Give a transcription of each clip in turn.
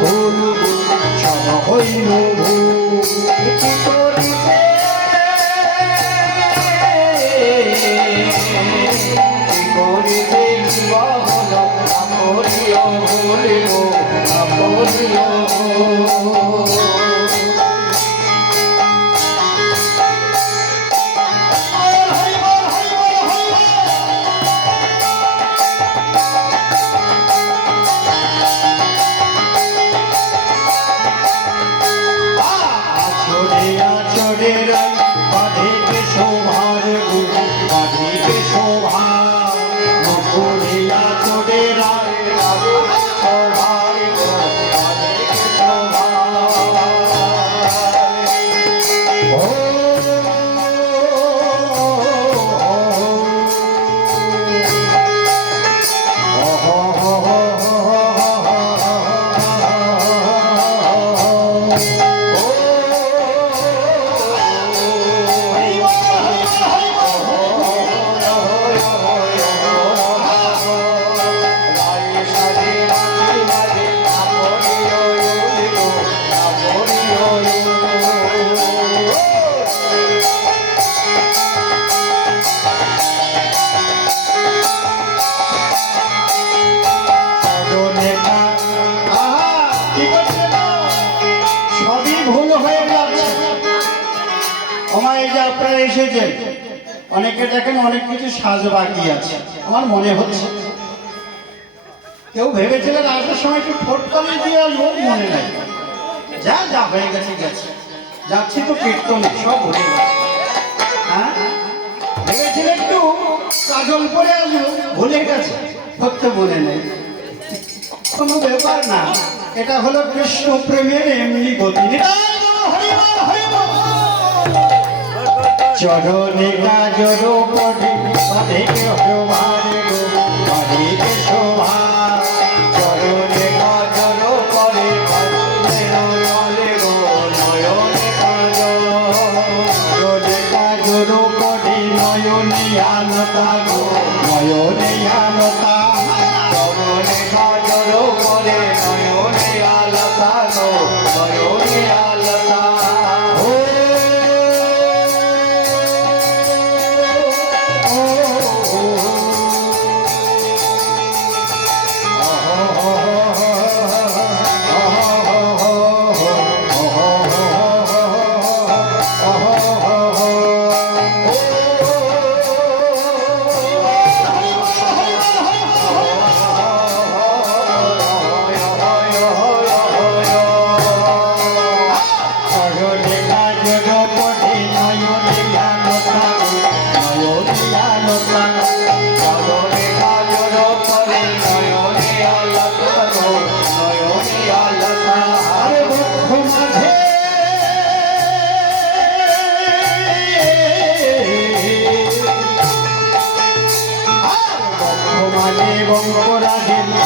ভুল সব হইল ভুল কি করিতে কি করিতে বহল করিও ভুলিব করিও এসেছেন অনেকে দেখেন অনেক কিছু সাজ বাকি আছে আমার মনে হচ্ছে কেউ ভেবেছিলেন আসার সময় একটু ফোটকালি দিয়ে আসবো মনে নাই যা যা হয়ে গেছে গেছে যাচ্ছি তো কীর্তনে সব ভুলে গেছে হ্যাঁ ভেবেছিলেন একটু কাজল করে আসবো ভুলে গেছে সত্য মনে নেই কোনো ব্যাপার না এটা হলো কৃষ্ণ প্রেমের এমনি গতি চরণে কাজল পড়ে অনেকে শোভারে গো অনেকে শোভা চরণে কাজল পড়ে নয়নে গো নয়নে কাজল চরণে কাজল পড়ে নয়নে আনতা গো নয়নে আনতা চরণে কাজল পড়ে নয়নে আলতা গো নয়নে আলতা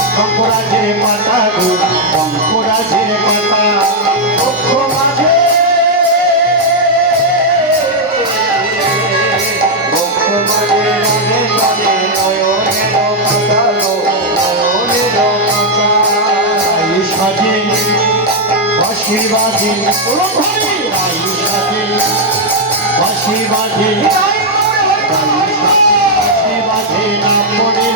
বঙ্করাজের পাতা গো বঙ্করাজের পাতা বক্ষ মাঝে বক্ষ মাঝে রোদে চলে নয়নের পাতা গো নয়নের পাতা আই সাজে বাঁশি বাজে আই সাজে বাঁশি বাজে বাঁশি বাজে না পড়ে